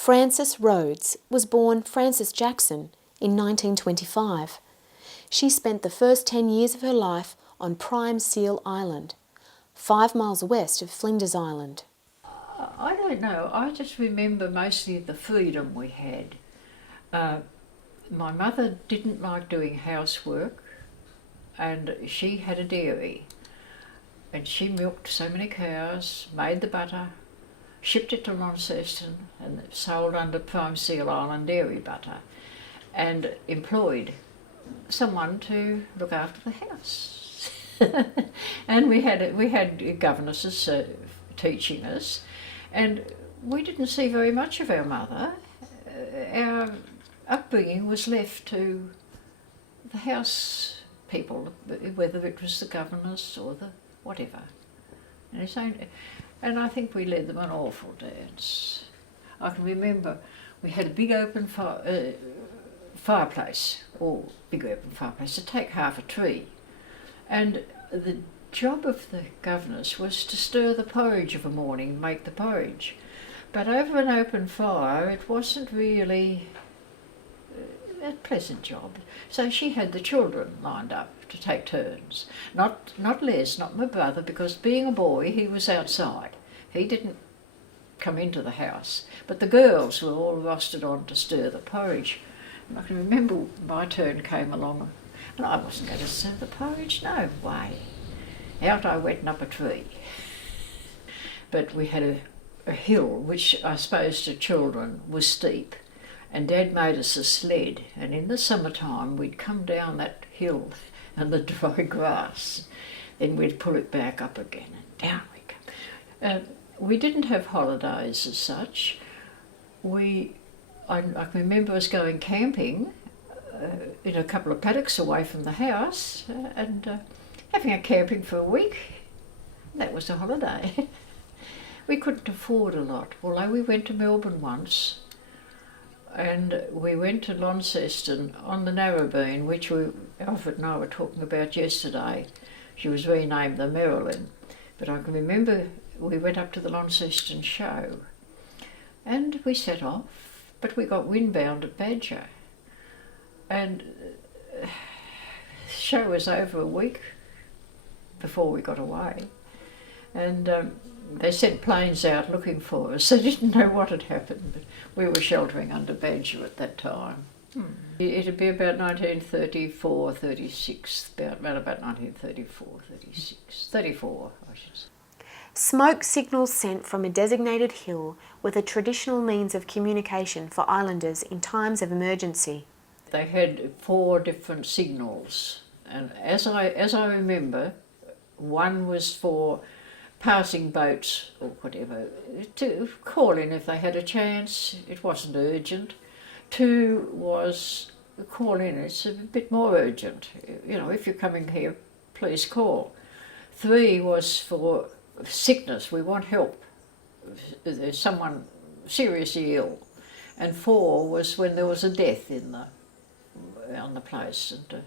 Frances Rhodes was born Frances Jackson in 1925. She spent the first 10 years of her life on Prime Seal Island, 5 miles west of Flinders Island. I don't know, I just remember mostly the freedom we had. My mother didn't like doing housework, and she had a dairy, and she milked so many cows, made the butter, shipped it to Launceston and sold under Prime Seal Island dairy butter, and employed someone to look after the house. And we had governesses teaching us, and we didn't see very much of our mother. Our upbringing was left to the house people, whether it was the governess or the whatever. And I think we led them an awful dance. I can remember we had a big open fireplace, or big open fireplace, to take half a tree. And the job of the governess was to stir the porridge of a morning and make the porridge. But over an open fire, it wasn't really a pleasant job. So she had the children lined up to take turns. Not Les, not my brother, because being a boy, he was outside. He didn't come into the house. But the girls were all rostered on to stir the porridge. And I can remember my turn came along, and I wasn't going to stir the porridge, no way. Out I went and up a tree. But we had a hill, which I suppose to children was steep, and Dad made us a sled, and in the summertime we'd come down that hill and the dry grass, then we'd pull it back up again, and down we come. We didn't have holidays as such. I can remember us going camping in a couple of paddocks away from the house, and having a camping for a week. That was a holiday. We couldn't afford a lot, although we went to Melbourne once, and we went to Launceston on the Narrabeen, which Alfred and I were talking about yesterday. She was renamed the Marilyn, but I can remember we went up to the Launceston show, and we set off, but we got windbound at Badger, and the show was over a week before we got away, and they sent planes out looking for us. They didn't know what had happened, but we were sheltering under Badger at that time. It'd be about 1934, 36, around about 1934, 36, 34, I should say. Smoke signals sent from a designated hill were the traditional means of communication for islanders in times of emergency. They had 4 different signals, and as I remember, one was for passing boats or whatever to call in if they had a chance. It wasn't urgent. 2 was call in. It's a bit more urgent. You know, if you're coming here, please call. 3 was for sickness. We want help. There's someone seriously ill. And 4 was when there was a death on the place. And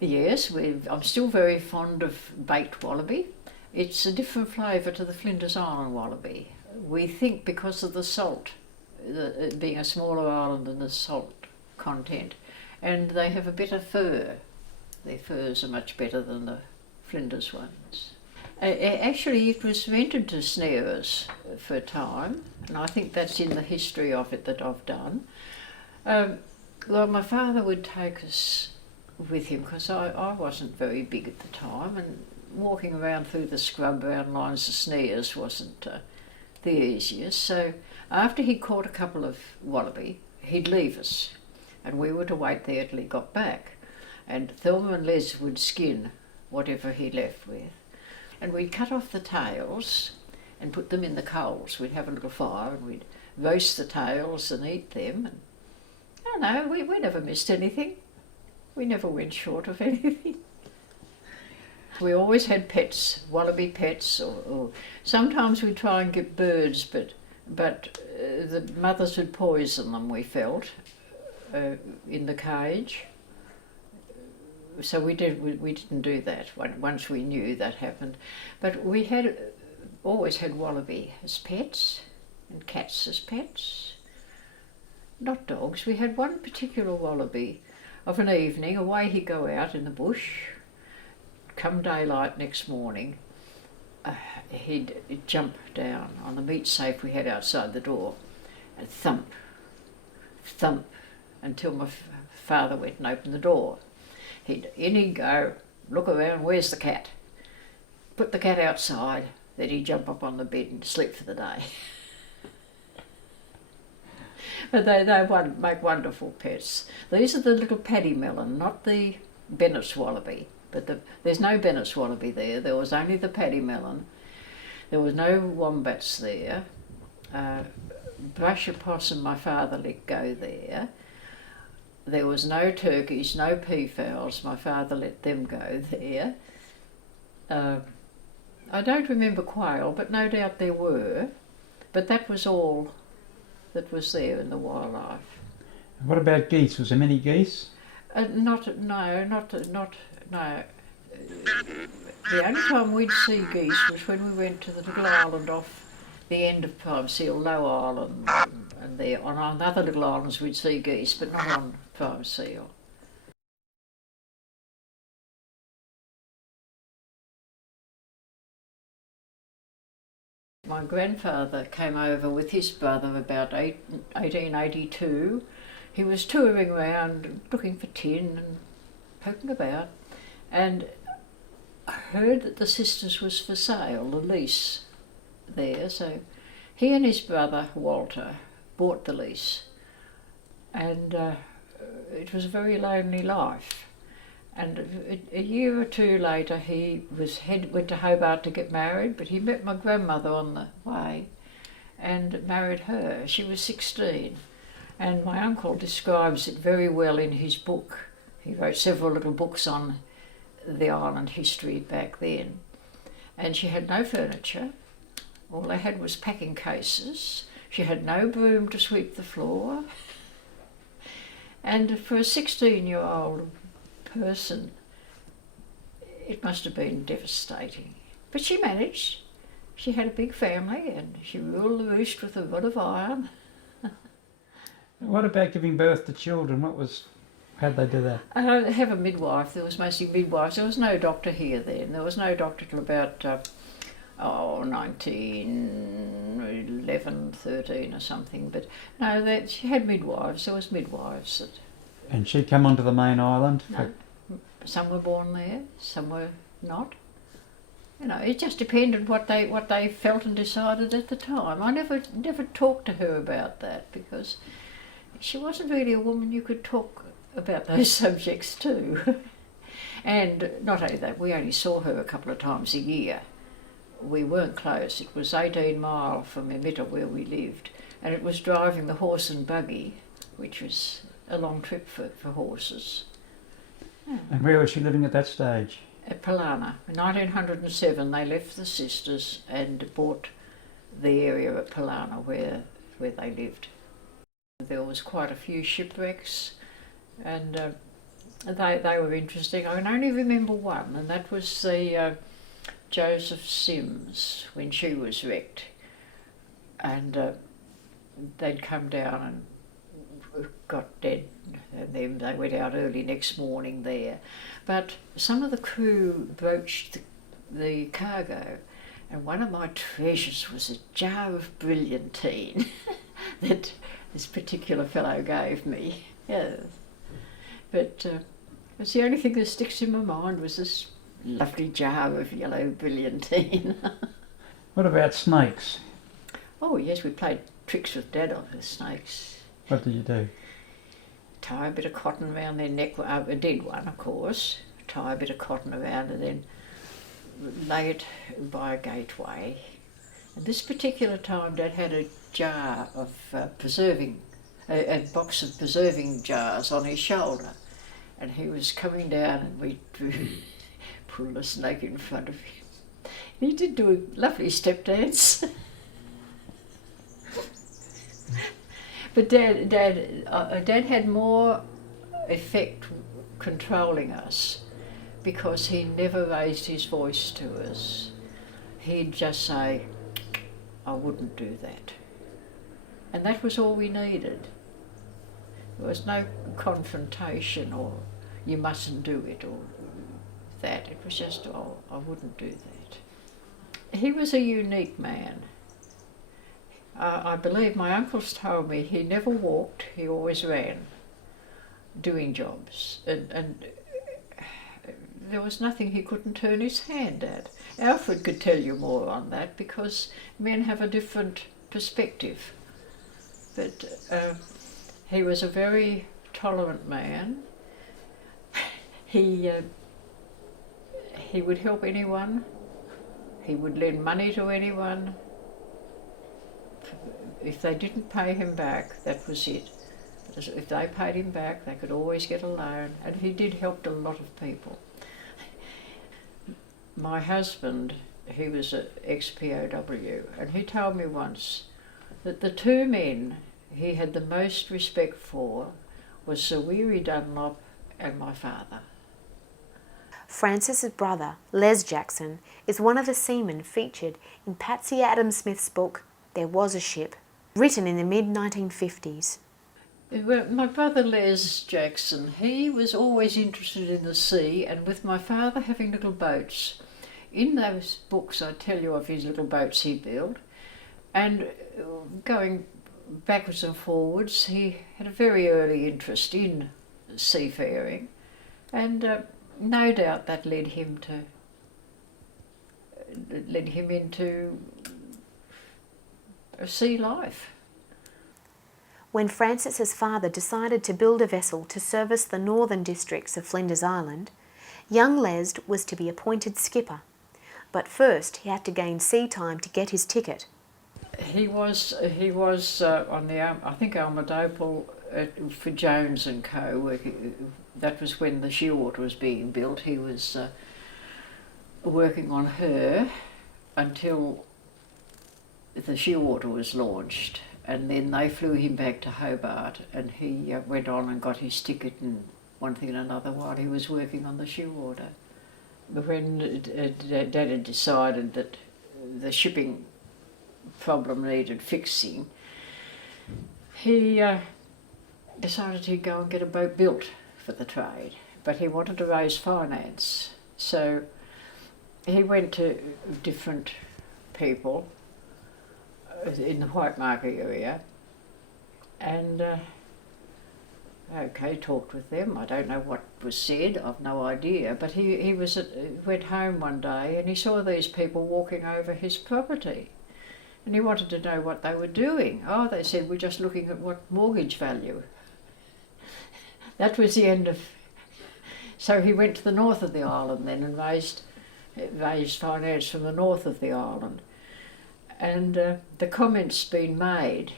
yes, I'm still very fond of baked wallaby. It's a different flavour to the Flinders Island wallaby. We think because of the salt, being a smaller island and the salt content, and they have a better fur. Their furs are much better than the Flinders ones. Actually, it was rented to snare us for a time, and I think that's in the history of it that I've done. Well, my father would take us with him because I wasn't very big at the time, and walking around through the scrub around lines of snares wasn't the easiest. So after he'd caught a couple of wallaby, he'd leave us, and we were to wait there till he got back. And Thelma and Les would skin whatever he left with, and we'd cut off the tails and put them in the coals. We'd have a little fire and we'd roast the tails and eat them. And I don't know, we never missed anything. We never went short of anything. We always had pets, wallaby pets, or sometimes we'd try and get birds, but the mothers would poison them, we felt, in the cage. So we didn't do that once we knew that happened. But we always had wallaby as pets, and cats as pets. Not dogs. We had one particular wallaby. Of an evening, away he'd go out in the bush. Come daylight next morning, he'd jump down on the meat safe we had outside the door and thump, thump, until my father went and opened the door. In he'd go, look around, where's the cat? Put the cat outside, then he'd jump up on the bed and sleep for the day. But they make wonderful pets. These are the little paddy melon, not the Bennett's wallaby. But there's no Bennett's wallaby there. There was only the paddy melon. There was no wombats there. Brush opossum my father let go there. There was no turkeys, no peafowls. My father let them go there. I don't remember quail, but no doubt there were. But that was all that was there in the wildlife. What about geese? Was there many geese? No. The only time we'd see geese was when we went to the little island off the end of Prime Seal, Low Island, and there on other little islands we'd see geese, but not on Prime Seal. My grandfather came over with his brother about 1882. He was touring around looking for tin and poking about, and I heard that the Sisters was for sale, the lease there, so he and his brother Walter bought the lease, and it was a very lonely life. And a year or two later he went to Hobart to get married, but he met my grandmother on the way and married her. She was 16, and my uncle describes it very well in his book. He wrote several little books on the island history back then. And she had no furniture. All they had was packing cases. She had no broom to sweep the floor. And for a 16-year-old person, it must have been devastating. But she managed. She had a big family and she ruled the roost with a rod of iron. What about giving birth to children? How'd they do that? Have a midwife. There was mostly midwives. There was no doctor here then. There was no doctor till about 1911, 13 or something. But no, she had midwives. There was midwives. And she'd come onto the main island? No. Some were born there, some were not. You know, it just depended what they felt and decided at the time. I never talked to her about that because she wasn't really a woman you could talk about those subjects to. And not only that, we only saw her a couple of times a year. We weren't close. It was 18 miles from Emitter where we lived, and it was driving the horse and buggy, which was a long trip for horses. Yeah. And where was she living at that stage? At Palana. In 1907 they left the Sisters and bought the area at Palana where they lived. There was quite a few shipwrecks, and they were interesting. I can only remember one, and that was the Joseph Sims when she was wrecked, and they'd come down and got dead, and then they went out early next morning there. But some of the crew broached the cargo, and one of my treasures was a jar of brilliantine that this particular fellow gave me. Yes. But it's the only thing that sticks in my mind was this lovely jar of yellow brilliantine. What about snakes? Oh yes, we played tricks with Dad on the snakes. What did you do? Tie a bit of cotton around their neck, a dead one of course, tie a bit of cotton around and then lay it by a gateway. And this particular time Dad had a jar of a box of preserving jars on his shoulder, and he was coming down and we pulled a snake in front of him. He did do a lovely step dance. But Dad had more effect controlling us because he never raised his voice to us. He'd just say, "I wouldn't do that." And that was all we needed. There was no confrontation or you mustn't do it or that. It was just, oh, I wouldn't do that. He was a unique man. I believe my uncles told me he never walked, he always ran, doing jobs. And there was nothing he couldn't turn his hand at. Alfred could tell you more on that because men have a different perspective. But he was a very tolerant man. He would help anyone. He would lend money to anyone. If they didn't pay him back, that was it. If they paid him back, they could always get a loan, and he did help a lot of people. My husband, he was an ex-POW, and he told me once that the two men he had the most respect for was Sir Weary Dunlop and my father. Frances's brother, Les Jackson, is one of the seamen featured in Patsy Adams Smith's book There Was a Ship, written in the mid-1950s. Well, my brother Les Jackson, he was always interested in the sea, and with my father having little boats. In those books I tell you of his little boats he built, and going backwards and forwards, he had a very early interest in seafaring, and no doubt that led him into a sea life. When Frances's father decided to build a vessel to service the northern districts of Flinders Island, young Les was to be appointed skipper. But first he had to gain sea time to get his ticket. He was on the I think Almadople for Jones and Co. That was when the Shearwater was being built. He was working on her until the Shearwater was launched, and then they flew him back to Hobart, and he went on and got his ticket and one thing and another while he was working on the Shearwater. But when Dad had decided that the shipping problem needed fixing, he decided he'd go and get a boat built for the trade, but he wanted to raise finance. So he went to different people in the White Mark area and talked with them. I don't know what was said, I've no idea, but he went home one day and he saw these people walking over his property. And he wanted to know what they were doing. Oh, they said, we're just looking at what mortgage value. That was the end of... So he went to the north of the island then and raised finance from the north of the island. And the comment's been made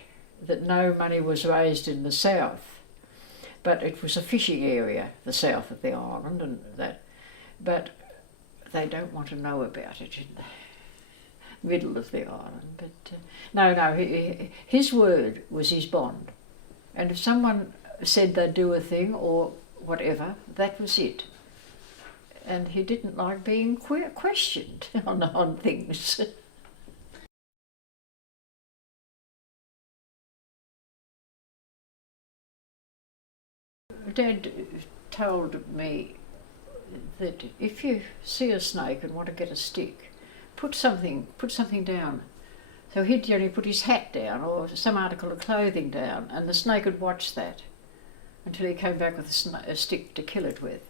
that no money was raised in the south, but it was a fishing area, the south of the island, and that. But they don't want to know about it in the middle of the island. But his word was his bond, and if someone said they'd do a thing or whatever, that was it. And he didn't like being questioned on things. Dad told me that if you see a snake and want to get a stick, put something down. So he'd generally put his hat down or some article of clothing down, and the snake would watch that until he came back with a stick to kill it with.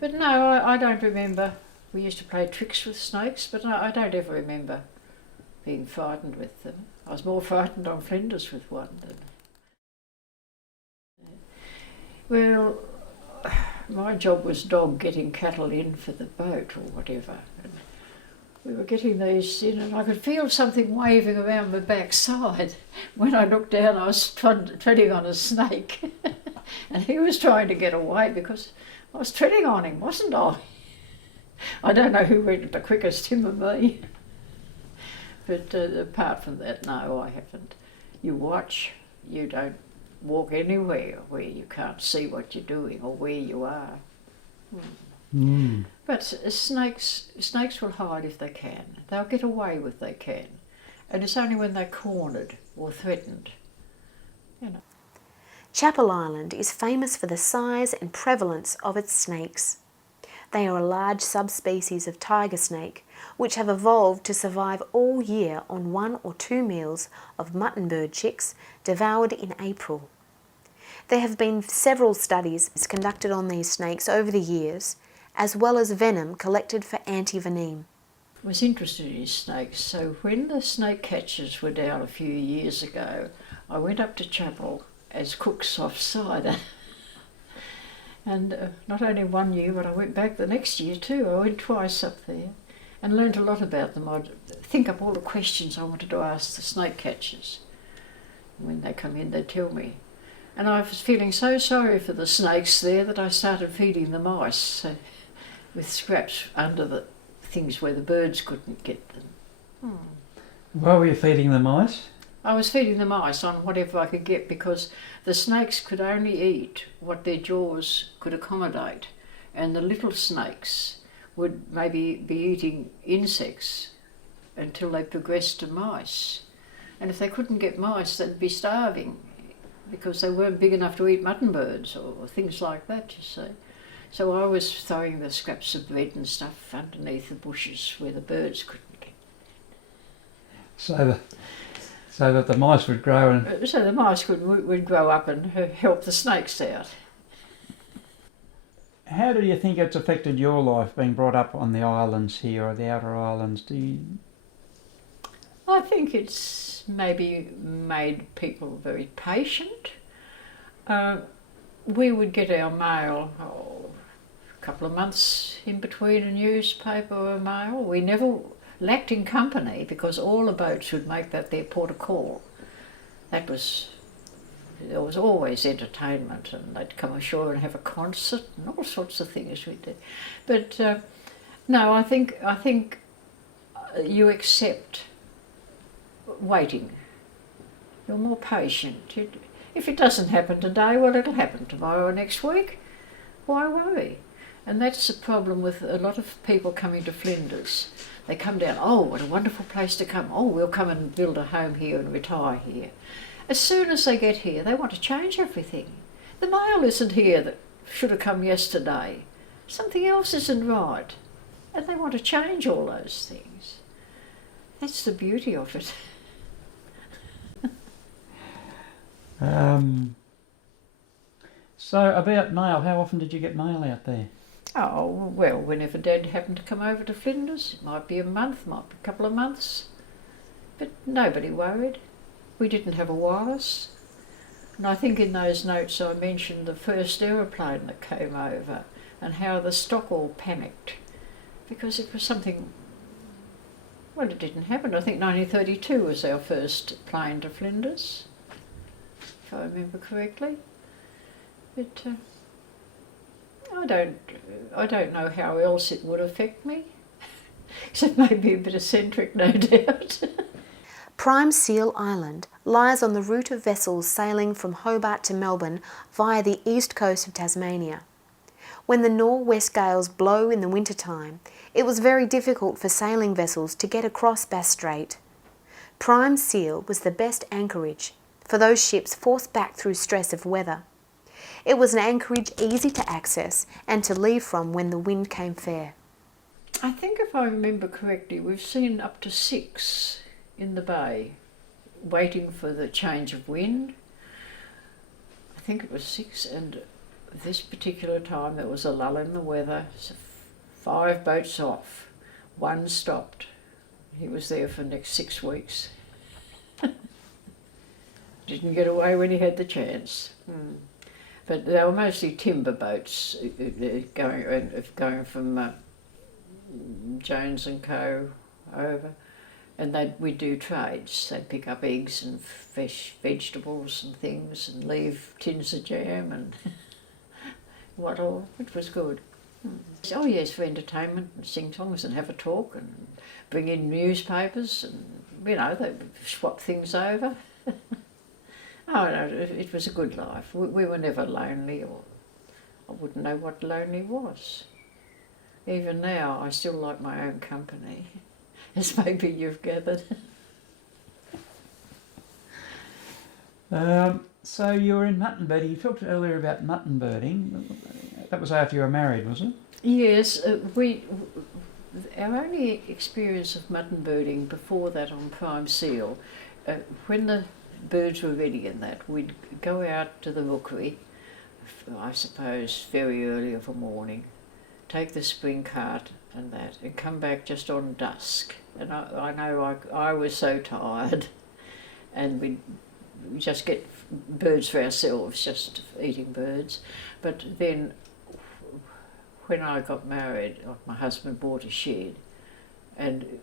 But no, I don't remember. We used to play tricks with snakes, but I don't ever remember being frightened with them. I was more frightened on Flinders with one than... Well, my job was dog getting cattle in for the boat or whatever. And we were getting these in and I could feel something waving around my backside. When I looked down, I was treading on a snake. And he was trying to get away because I was treading on him, wasn't I? I don't know who went the quickest, him or me. But apart from that, no, I haven't. You watch, you don't walk anywhere where you can't see what you're doing or where you are. Mm. But snakes will hide if they can. They'll get away if they can. And it's only when they're cornered or threatened, you know. Chapel Island is famous for the size and prevalence of its snakes. They are a large subspecies of tiger snake, which have evolved to survive all year on 1 or 2 meals of mutton bird chicks devoured in April. There have been several studies conducted on these snakes over the years, as well as venom collected for anti-venom. I was interested in snakes, so when the snake catchers were down a few years ago, I went up to Chapel as cook's soft cider. And not only one year, but I went back the next year too. I went twice up there and learned a lot about them. I'd think up all the questions I wanted to ask the snake catchers. When they come in, they'd tell me. And I was feeling so sorry for the snakes there that I started feeding the mice with scraps under the things where the birds couldn't get them. Why were you feeding the mice? I was feeding the mice on whatever I could get because the snakes could only eat what their jaws could accommodate, and the little snakes would maybe be eating insects until they progressed to mice. And if they couldn't get mice, they'd be starving because they weren't big enough to eat mutton birds or things like that, you see. So I was throwing the scraps of bread and stuff underneath the bushes where the birds couldn't get. So that the mice would grow and... So the mice would grow up and help the snakes out. How do you think it's affected your life being brought up on the islands here or the outer islands? I think it's maybe made people very patient. We would get our mail a couple of months in between a newspaper or mail. We never lacked in company because all the boats would make that their port of call. There was always entertainment, and they'd come ashore and have a concert and all sorts of things we did. But no, I think you accept waiting. You're more patient. If it doesn't happen today, well, it'll happen tomorrow or next week. Why worry? And that's the problem with a lot of people coming to Flinders. They come down, oh, what a wonderful place to come. Oh, we'll come and build a home here and retire here. As soon as they get here, they want to change everything. The mail isn't here that should have come yesterday. Something else isn't right. And they want to change all those things. That's the beauty of it. So about mail, how often did you get mail out there? Oh, well, whenever Dad happened to come over to Flinders, it might be a month, might be a couple of months. But nobody worried. We didn't have a wireless. And I think in those notes I mentioned the first aeroplane that came over and how the stock all panicked because it was something, well, it didn't happen. I think 1932 was our first plane to Flinders, if I remember correctly. But I don't know how else it would affect me, except maybe a bit eccentric, no doubt. Prime Seal Island lies on the route of vessels sailing from Hobart to Melbourne via the east coast of Tasmania. When the northwest gales blow in the wintertime, it was very difficult for sailing vessels to get across Bass Strait. Prime Seal was the best anchorage for those ships forced back through stress of weather. It was an anchorage easy to access and to leave from when the wind came fair. I think if I remember correctly, we've seen up to 6 in the bay, waiting for the change of wind. I think it was 6, and this particular time there was a lull in the weather, so 5 boats off, 1 stopped. He was there for the next 6 weeks. Didn't get away when he had the chance. But they were mostly timber boats going from Jones and Co. over. And we'd do trades. They'd pick up eggs and vegetables and things and leave tins of jam and what all. It was good. Oh yes, for entertainment and sing songs and have a talk and bring in newspapers and, you know, they swap things over. Oh no, it was a good life. We were never lonely, or I wouldn't know what lonely was. Even now I still like my own company, as maybe you've gathered. So you were in mutton birding. You talked earlier about mutton birding. That was after you were married, was it? Yes, our only experience of mutton birding before that on prime seal, when the birds were ready and that, we'd go out to the rookery, I suppose very early of a morning, take the spring cart and that, and come back just on dusk. And I know I was so tired, and we'd just get birds for ourselves, just eating birds. But then when I got married, my husband bought a shed, and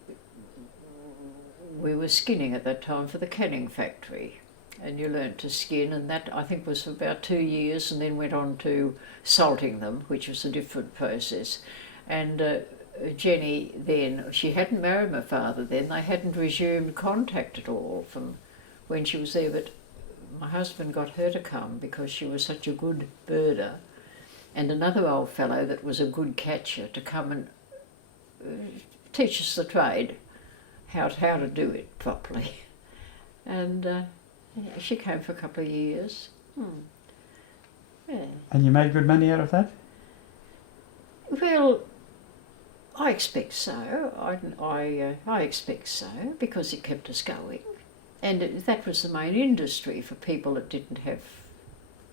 we were skinning at that time for the canning factory. And you learnt to skin, and that I think was for about 2 years, and then went on to salting them, which was a different process. And Jenny then, she hadn't married my father then, they hadn't resumed contact at all from when she was there, but my husband got her to come because she was such a good birder, and another old fellow that was a good catcher to come and teach us the trade, how to do it properly. And she came for a couple of years. Yeah. And you made good money out of that? Well, I expect so. I expect so, because it kept us going. And that was the main industry for people that didn't have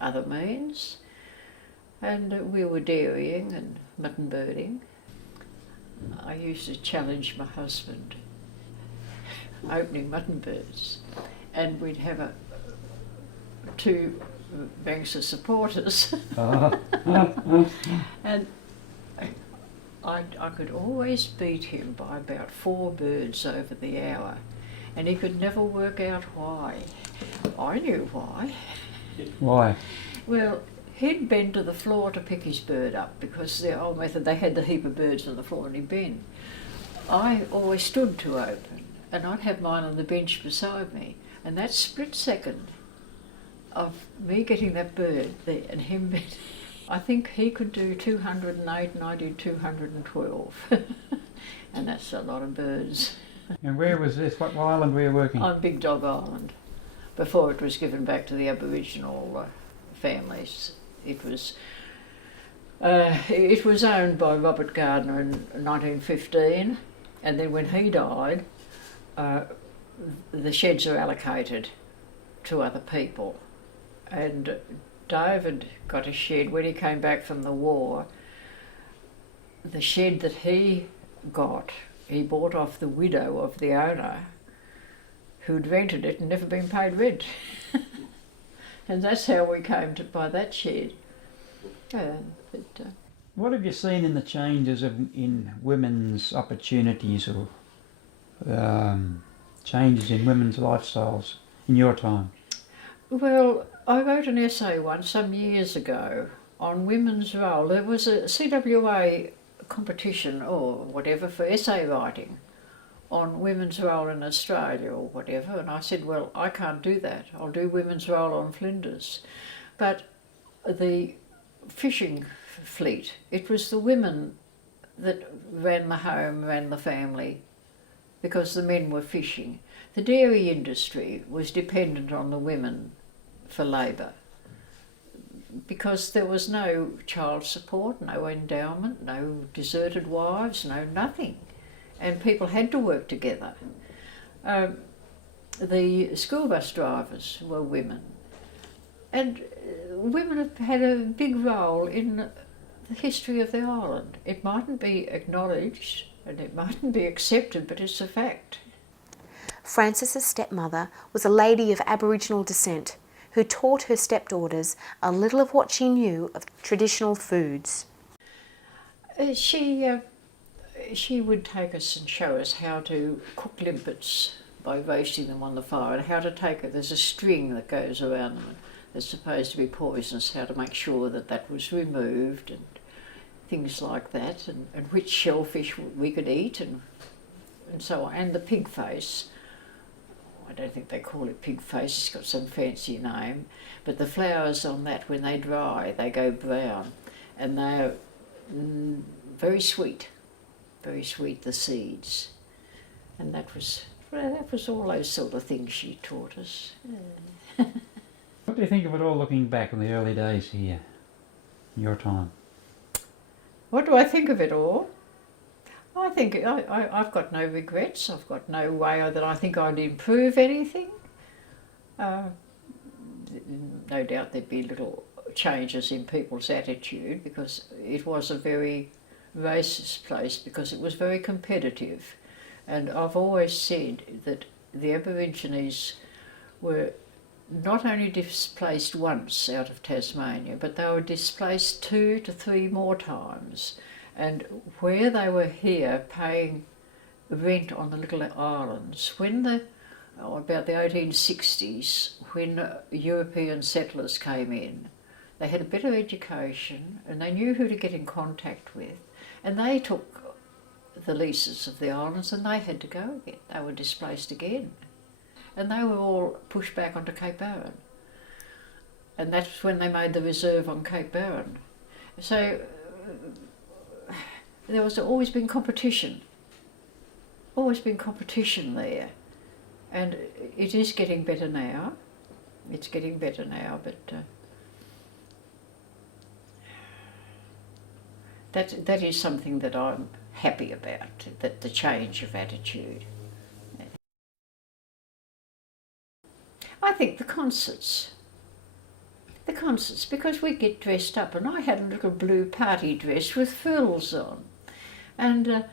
other means. And we were dairying and mutton birding. I used to challenge my husband, opening mutton birds, and we'd have two banks of supporters. And I could always beat him by about 4 birds over the hour, and he could never work out why. I knew why. Why? Well, he'd bend to the floor to pick his bird up, because the old method, they had the heap of birds on the floor and he'd bend. I always stood to open, and I'd have mine on the bench beside me, and that split second of me getting that bird there and him bending, I think he could do 208 and I did 212. And that's a lot of birds. And where was this? What island were you working? On Big Dog Island, before it was given back to the Aboriginal families. It was owned by Robert Gardner in 1915, and then when he died, the sheds are allocated to other people. And David got a shed when he came back from the war. The shed that he got, he bought off the widow of the owner, who'd rented it and never been paid rent. And that's how we came to buy that shed. What have you seen in the changes in women's opportunities or changes in women's lifestyles in your time? Well, I wrote an essay once some years ago on women's role. There was a CWA competition or whatever for essay writing on women's role in Australia or whatever, and I said, well, I can't do that. I'll do women's role on Flinders. But the fishing fleet, it was the women that ran the home, ran the family, because the men were fishing. The dairy industry was dependent on the women for labour, because there was no child support, no endowment, no deserted wives, no nothing. And people had to work together. The school bus drivers were women. And women have had a big role in the history of the island. It mightn't be acknowledged and it mightn't be accepted, but it's a fact. Frances's stepmother was a lady of Aboriginal descent who taught her stepdaughters a little of what she knew of traditional foods. She would take us and show us how to cook limpets by roasting them on the fire, and how to take it. There's a string that goes around them that's supposed to be poisonous, how to make sure that that was removed and things like that, and which shellfish we could eat and so on. And the pig face, I don't think they call it pig face, it's got some fancy name, but the flowers on that, when they dry, they go brown, and they're very sweet, the seeds. And that was all those sort of things she taught us. What do you think of it all looking back on the early days here, your time? What do I think of it all? I think I've got no regrets. I've got no way that I think I'd improve anything. No doubt there'd be little changes in people's attitude, because it was a very racist place, because it was very competitive. And I've always said that the Aborigines were not only displaced once out of Tasmania, but they were displaced 2 to 3 more times. And where they were here paying rent on the little islands, when about the 1860s, when European settlers came in, they had a better education and they knew who to get in contact with, and they took the leases of the islands and they had to go again. They were displaced again. And they were all pushed back onto Cape Barren. And that's when they made the reserve on Cape Barren. So there was always been competition. Always been competition there. And it is getting better now. It's getting better now, but that is something that I'm happy about, that the change of attitude. I think the concerts, because we get dressed up, and I had a little blue party dress with frills on, and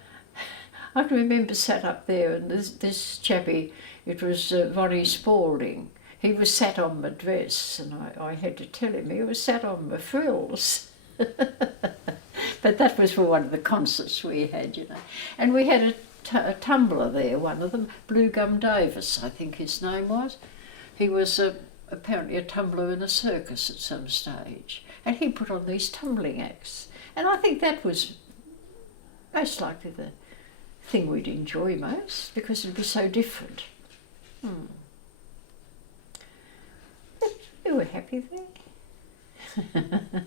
I can remember sat up there, and this chappie, it was Ronnie Spalding, he was sat on my dress, and I had to tell him he was sat on my frills. But that was for one of the concerts we had, you know. And we had a tumbler there, one of them, Blue Gum Davis, I think his name was. He was apparently a tumbler in a circus at some stage, and he put on these tumbling acts. And I think that was most likely the thing we'd enjoy most, because it'd be so different. But we were happy there.